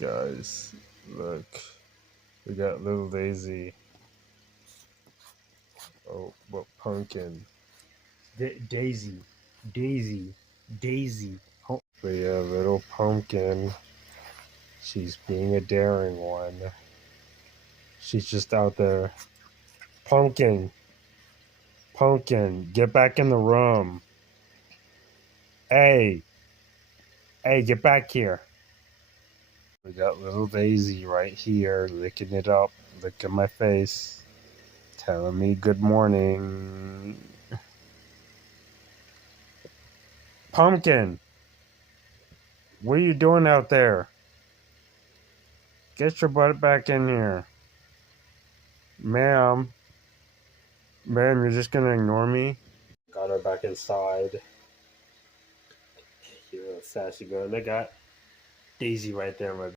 Guys, look. We got little Daisy. Oh, what pumpkin. Daisy, Daisy, Daisy. Oh. But yeah, little pumpkin. She's being a daring one. She's just out there. Pumpkin! Pumpkin, get back in the room. Hey! Hey, get back here. We got little Daisy right here, licking it up, licking my face, telling me good morning. Pumpkin! What are you doing out there? Get your butt back in here. Ma'am. Ma'am, you're just gonna ignore me? Got her back inside. You little sassy girl. They got Daisy right there, my